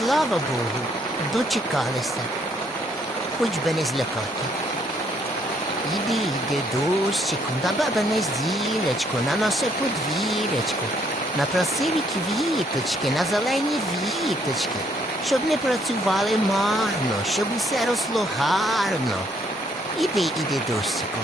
слава Богу, дочекалися, хоч би не злякати. Іди, йди, дощику, на бабине зділечко, на наше подвір'ячко, на красиві квіточки, на зелені віточки, щоб не працювали марно, щоб усе росло гарно. Іди, іди, дощику,